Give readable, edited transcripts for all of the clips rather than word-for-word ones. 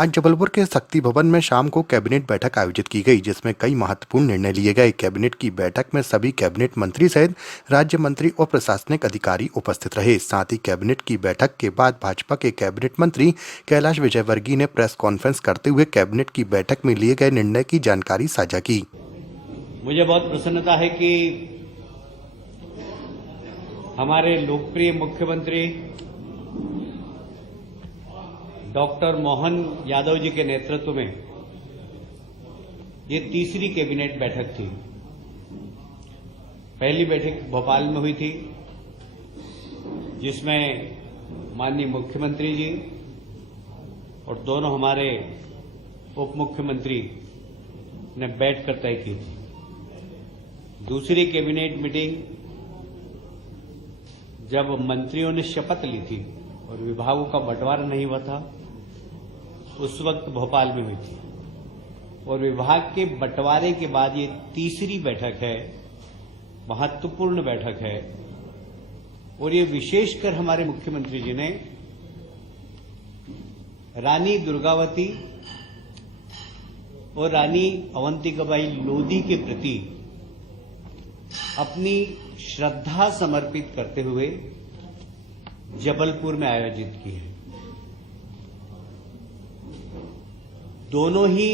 आज जबलपुर के शक्ति भवन में शाम को कैबिनेट बैठक आयोजित की गई, जिसमें कई महत्वपूर्ण निर्णय लिए गए। कैबिनेट की बैठक में सभी कैबिनेट मंत्री सहित राज्य मंत्री और प्रशासनिक अधिकारी उपस्थित रहे। साथ ही कैबिनेट की बैठक के बाद भाजपा के कैबिनेट मंत्री कैलाश विजयवर्गीय ने प्रेस कॉन्फ्रेंस करते हुए कैबिनेट की बैठक में लिए गए निर्णय की जानकारी साझा की। मुझे बहुत प्रसन्नता है कि हमारे लोकप्रिय मुख्यमंत्री डॉक्टर मोहन यादव जी के नेतृत्व में ये तीसरी कैबिनेट बैठक थी। पहली बैठक भोपाल में हुई थी, जिसमें माननीय मुख्यमंत्री जी और दोनों हमारे उप मुख्यमंत्री ने बैठकर तय की थी। दूसरी कैबिनेट मीटिंग जब मंत्रियों ने शपथ ली थी और विभागों का बंटवारा नहीं हुआ था, उस वक्त भोपाल में हुई थी। और विभाग के बंटवारे के बाद ये तीसरी बैठक है, महत्वपूर्ण बैठक है। और ये विशेषकर हमारे मुख्यमंत्री जी ने रानी दुर्गावती और रानी अवंतिकाबाई लोधी के प्रति अपनी श्रद्धा समर्पित करते हुए जबलपुर में आयोजित की है। दोनों ही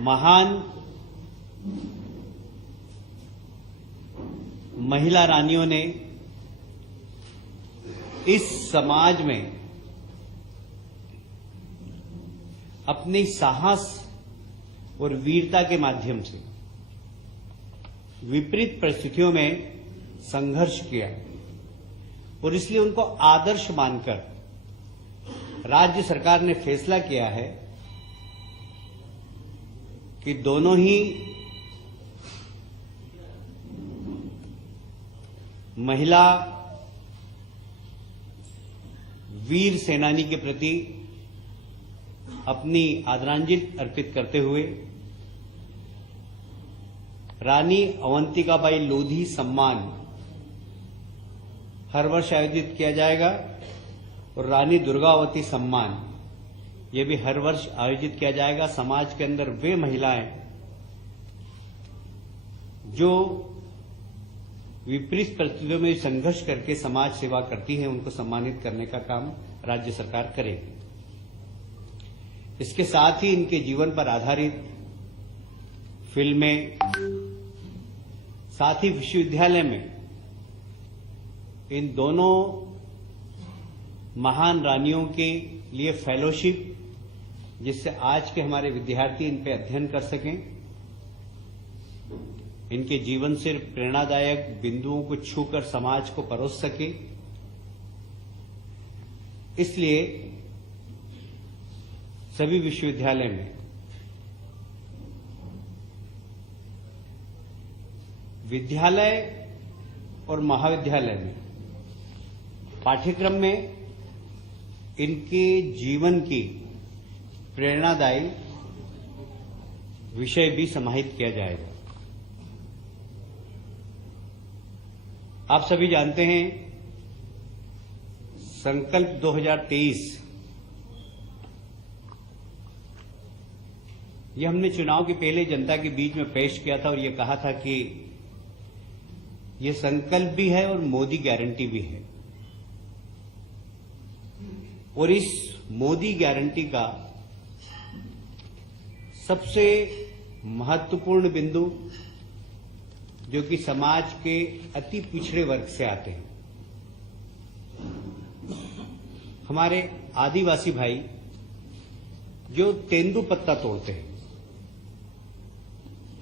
महान महिला रानियों ने इस समाज में अपने साहस और वीरता के माध्यम से विपरीत परिस्थितियों में संघर्ष किया, और इसलिए उनको आदर्श मानकर राज्य सरकार ने फैसला किया है कि दोनों ही महिला वीर सेनानी के प्रति अपनी आदरांजलि अर्पित करते हुए रानी अवंतिकाबाई लोधी सम्मान हर वर्ष आयोजित किया जाएगा, और रानी दुर्गावती सम्मान ये भी हर वर्ष आयोजित किया जाएगा। समाज के अंदर वे महिलाएं जो विपरीत परिस्थितियों में संघर्ष करके समाज सेवा करती हैं, उनको सम्मानित करने का काम राज्य सरकार करेगी। इसके साथ ही इनके जीवन पर आधारित फिल्में, साथ ही विश्वविद्यालय में इन दोनों महान रानियों के लिए फेलोशिप, जिससे आज के हमारे विद्यार्थी इन पे अध्ययन कर सकें, इनके जीवन से प्रेरणादायक बिंदुओं को छूकर समाज को परोस सके। इसलिए सभी विश्वविद्यालय में विद्यालय और महाविद्यालय में पाठ्यक्रम में इनके जीवन की प्रेरणादायी विषय भी समाहित किया जाएगा। आप सभी जानते हैं, संकल्प 2023 ये हमने चुनाव के पहले जनता के बीच में पेश किया था, और ये कहा था कि ये संकल्प भी है और मोदी गारंटी भी है। और इस मोदी गारंटी का सबसे महत्वपूर्ण बिंदु, जो कि समाज के अति पिछड़े वर्ग से आते हैं, हमारे आदिवासी भाई जो तेंदुपत्ता तोड़ते हैं,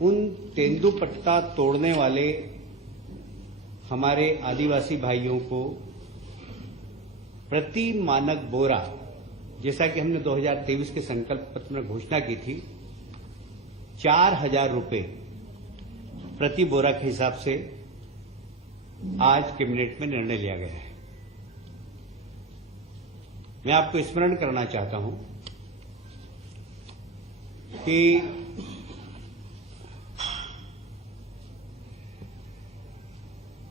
उन तेंदुपत्ता तोड़ने वाले हमारे आदिवासी भाइयों को प्रति मानक बोरा, जैसा कि हमने 2023 के संकल्प पत्र में घोषणा की थी, 4,000 रुपए प्रति बोरा के हिसाब से आज कैबिनेट में निर्णय लिया गया है। मैं आपको स्मरण करना चाहता हूं कि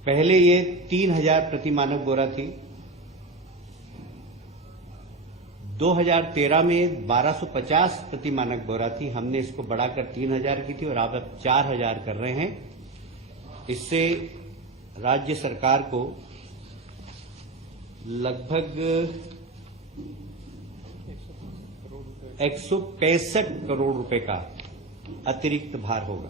पहले ये 3,000 प्रति मानक बोरा थी, 2013 में 1250 प्रति मानक बोरा थी, हमने इसको बढ़ाकर 3000 की थी और आप अब 4000 कर रहे हैं। इससे राज्य सरकार को लगभग 165 करोड़ रुपए का अतिरिक्त भार होगा।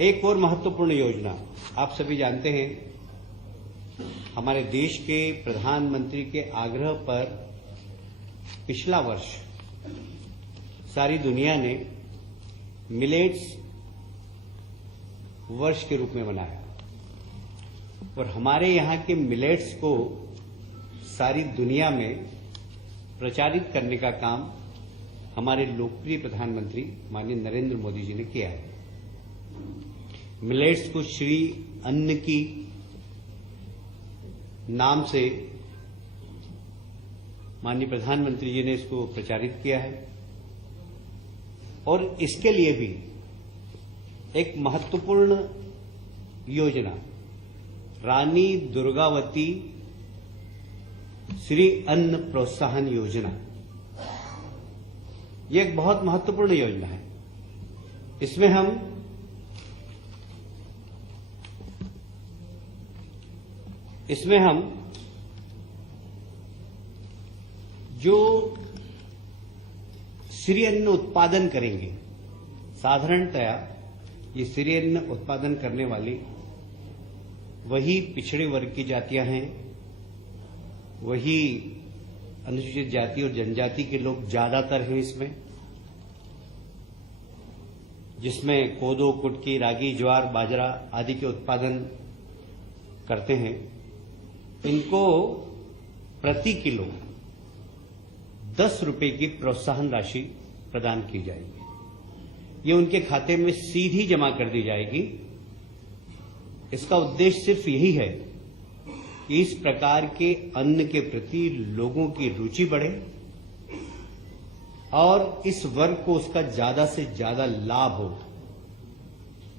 एक और महत्वपूर्ण योजना, आप सभी जानते हैं, हमारे देश के प्रधानमंत्री के आग्रह पर पिछला वर्ष सारी दुनिया ने मिलेट्स वर्ष के रूप में मनाया और हमारे यहां के मिलेट्स को सारी दुनिया में प्रचारित करने का काम हमारे लोकप्रिय प्रधानमंत्री माननीय नरेंद्र मोदी जी ने किया है। मिलेट्स को श्री अन्न की नाम से माननीय प्रधानमंत्री जी ने इसको प्रचारित किया है और इसके लिए भी एक महत्वपूर्ण योजना रानी दुर्गावती श्री अन्न प्रोत्साहन योजना, यह एक बहुत महत्वपूर्ण योजना है। इसमें हम जो श्री अन्न उत्पादन करेंगे, साधारणतया ये श्री अन्न उत्पादन करने वाली वही पिछड़े वर्ग की जातियां हैं, वही अनुसूचित जाति और जनजाति के लोग ज्यादातर हैं इसमें, जिसमें कोदो, कुटकी, रागी, ज्वार, बाजरा आदि के उत्पादन करते हैं। इनको प्रति किलो 10 रुपए की प्रोत्साहन राशि प्रदान की जाएगी। ये उनके खाते में सीधी जमा कर दी जाएगी। इसका उद्देश्य सिर्फ यही है कि इस प्रकार के अन्न के प्रति लोगों की रुचि बढ़े और इस वर्ग को उसका ज्यादा से ज्यादा लाभ हो।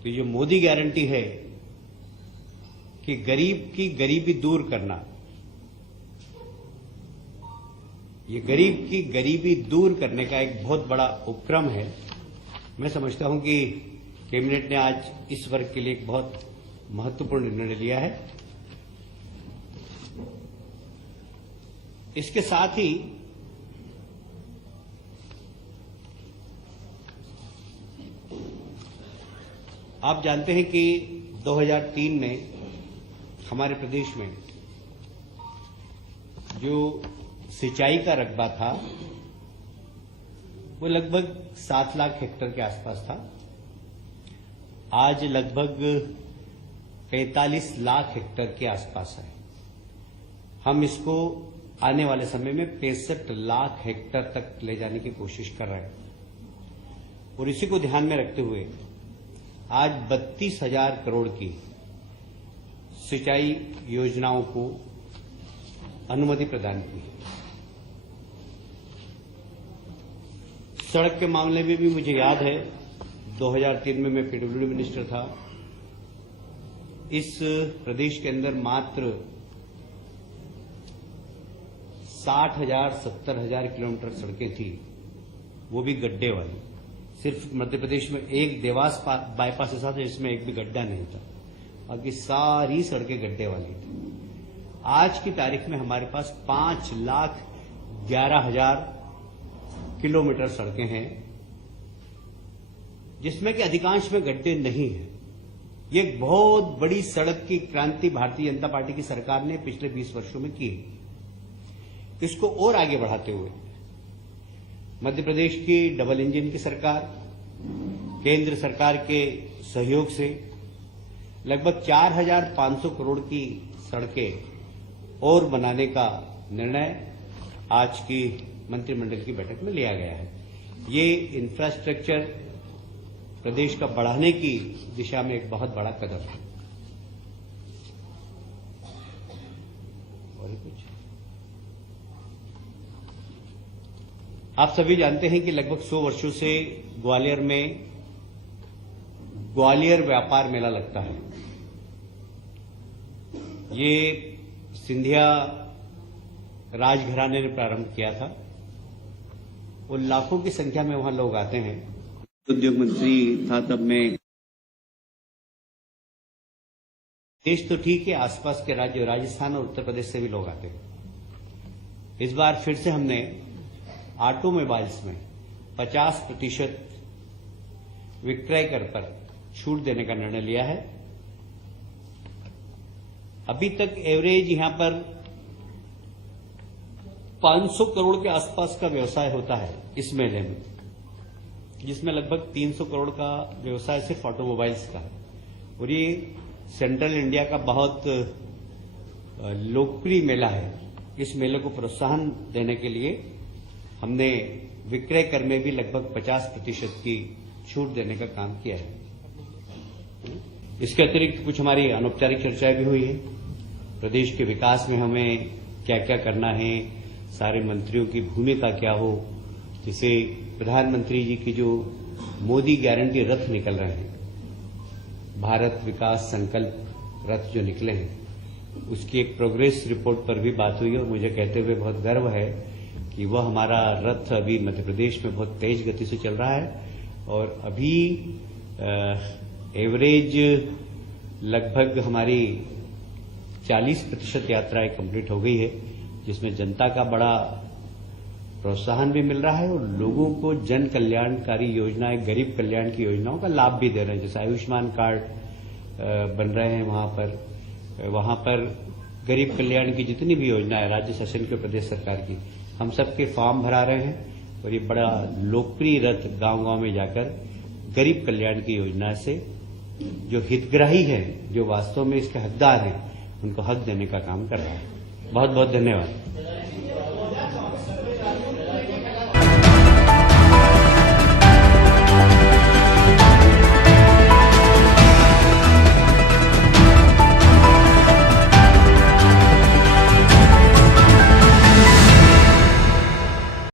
तो ये मोदी गारंटी है कि गरीब की गरीबी दूर करना, ये गरीब की गरीबी दूर करने का एक बहुत बड़ा उपक्रम है। मैं समझता हूं कि कैबिनेट ने आज इस वर्ग के लिए एक बहुत महत्वपूर्ण निर्णय लिया है। इसके साथ ही आप जानते हैं कि 2003 में हमारे प्रदेश में जो सिंचाई का रकबा था वो लगभग 7 लाख हेक्टेयर के आसपास था। आज लगभग 45 लाख हेक्टेयर के आसपास है। हम इसको आने वाले समय में 65 लाख हेक्टेयर तक ले जाने की कोशिश कर रहे हैं और इसी को ध्यान में रखते हुए आज 32,000 करोड़ की सिंचाई योजनाओं को अनुमति प्रदान की है। सड़क के मामले में भी मुझे याद है 2003 में मैं पीडब्ल्यूडी मिनिस्टर था। इस प्रदेश के अंदर मात्र 60,000 70,000 किलोमीटर सड़कें थी, वो भी गड्ढे वाली। सिर्फ मध्य प्रदेश में एक देवास बाईपास ऐसा था जिसमें एक भी गड्ढा नहीं था, बाकी सारी सड़कें गड्ढे वाली थी। आज की तारीख में हमारे पास 5,11,000 किलोमीटर सड़कें हैं, जिसमें कि अधिकांश में गड्ढे नहीं हैं। ये एक बहुत बड़ी सड़क की क्रांति भारतीय जनता पार्टी की सरकार ने पिछले 20 वर्षों में की। इसको और आगे बढ़ाते हुए मध्य प्रदेश की डबल इंजन की सरकार, केंद्र सरकार के सहयोग से लगभग 4,500 करोड़ की सड़कें और बनाने का निर्णय आज की मंत्रिमंडल की बैठक में लिया गया है। ये इंफ्रास्ट्रक्चर प्रदेश का बढ़ाने की दिशा में एक बहुत बड़ा कदम है। और कुछ आप सभी जानते हैं कि लगभग 100 वर्षों से ग्वालियर में ग्वालियर व्यापार मेला लगता है। ये सिंधिया राजघराने ने प्रारंभ किया था। वो लाखों की संख्या में वहां लोग आते हैं। उद्योग मंत्री था तब मैं। देश तो ठीक है, आसपास के राज्य राजस्थान और उत्तर प्रदेश से भी लोग आते हैं। इस बार फिर से हमने ऑटोमोबाइल्स में 50% विक्रय कर पर छूट देने का निर्णय लिया है। अभी तक एवरेज यहां पर 500 करोड़ के आसपास का व्यवसाय होता है इस मेले में, जिसमें लगभग 300 करोड़ का व्यवसाय सिर्फ ऑटोमोबाइल्स का है। और ये सेंट्रल इंडिया का बहुत लोकप्रिय मेला है। इस मेले को प्रोत्साहन देने के लिए हमने विक्रय कर में भी लगभग 50% की छूट देने का काम किया है। इसके अतिरिक्त कुछ हमारी अनौपचारिक चर्चाएं भी हुई है। प्रदेश के विकास में हमें क्या क्या करना है, सारे मंत्रियों की भूमिका क्या हो, जिसे प्रधानमंत्री जी की जो मोदी गारंटी रथ निकल रहे हैं, भारत विकास संकल्प रथ जो निकले हैं, उसकी एक प्रोग्रेस रिपोर्ट पर भी बात हुई और मुझे कहते हुए बहुत गर्व है कि वह हमारा रथ अभी मध्य प्रदेश में बहुत तेज गति से चल रहा है और अभी एवरेज लगभग हमारी 40% यात्राएं कंप्लीट हो गई है, जिसमें जनता का बड़ा प्रोत्साहन भी मिल रहा है और लोगों को जन कल्याणकारी योजनाएं, गरीब कल्याण की योजनाओं का लाभ भी दे रहे हैं। जैसे आयुष्मान कार्ड बन रहे हैं वहां पर गरीब कल्याण की जितनी भी योजना है राज्य शासन की, प्रदेश सरकार की, हम सबके फॉर्म भरा रहे हैं और ये बड़ा लोकप्रिय रथ गांव-गांव में जाकर गरीब कल्याण की योजना से जो हितग्राही हैं, जो वास्तव में इसके हकदार हैं, उनको हक देने का काम कर रहा है। बहुत बहुत धन्यवाद।